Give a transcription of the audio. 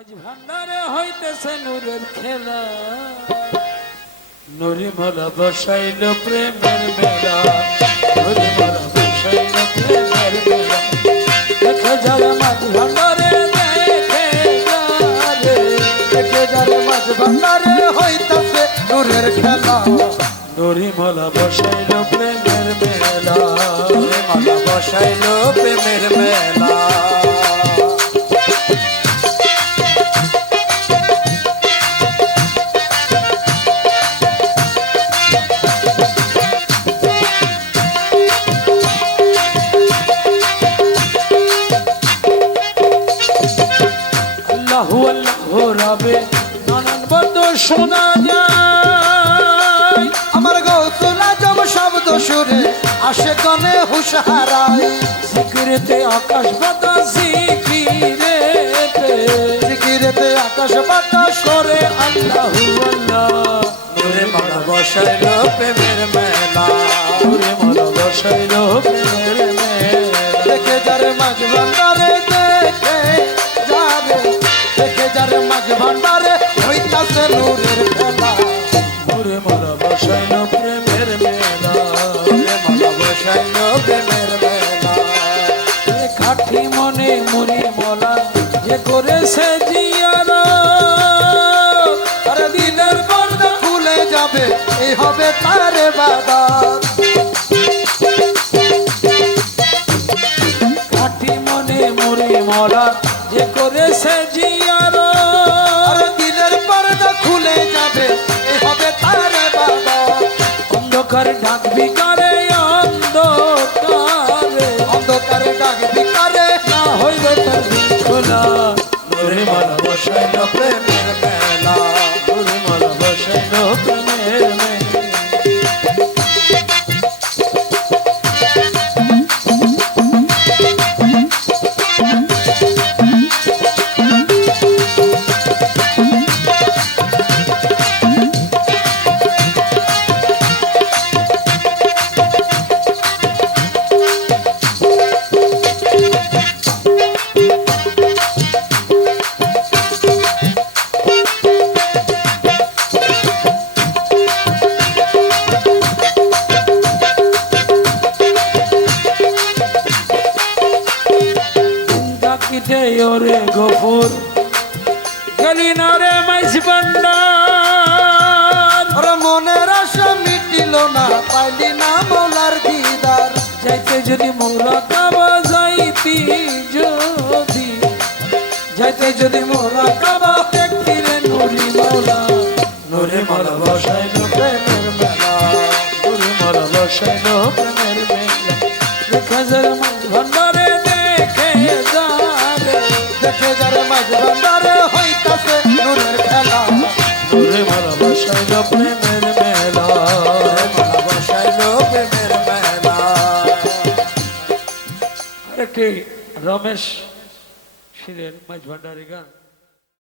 মাঝ ভান্ডারে হইতেছে নূরের খেলা। নুরি বসাইল প্রেমের মেলা। নুরি বসাইল প্রেমের মেলা। দেখে যারে মাঝ ভান্ডারে দেখে যারে মাঝ ভান্ডারে হইতাছে নূরের খেলা। নুরি বসাইল প্রেমের মেলা। মালা বসাইল প্রেমের মেলা। আল্লাহু রাবে নানান বন্ধ শোনা যায়। আমার গৌতুলা জব শব্দ সুরে আসে কনে হুশহারায় জিকিরেতে আকাশ বাতাস জিকিরেতে জিকিরেতে আকাশ বাতাস করে আল্লাহু আল্লাহ। নূরে মালা বসাইল প্রেমের মেলা। ওরে মালা বসাইল প্রেমের মেলা। এ কাঠি মনে মুড়ি মলা যে করেছে দিনের পর্দা খুলে যাবে এই হবে তারে বাদাত কাঠি মনে মুড়ি মলা যে করেছে দিনের পর্দা খুলে যাবে হবে তারে অন্ধকার বিকারে, অন্ধকারে। অন্ধকারে ডাক বিকারে না হইবে তার খোলা ওরে মালা বসাইল প্রেমের মেলা। ওরে মন বসাইল প্রেমের মেলা। গলি না রে মাইস ভান্ডার মনের আশা মিটিল না পাইলি না মৌলার দিদার। যাইতে যদি মোরা কাবা যাইতি যদি। যাইতে যদি মোরা কাবা দেখতি রে নুরি মৌলা। নুরি মালা বসাইল প্রেমের মেলা। নুরি মালা বসাইল প্রেমের মেলা। মাঝ ভান্ডারে প্রেমের মেলা। মালা প্রেমের মেলা। আরেকটি রমেশ শিরের মাঝ ভান্ডারি গান?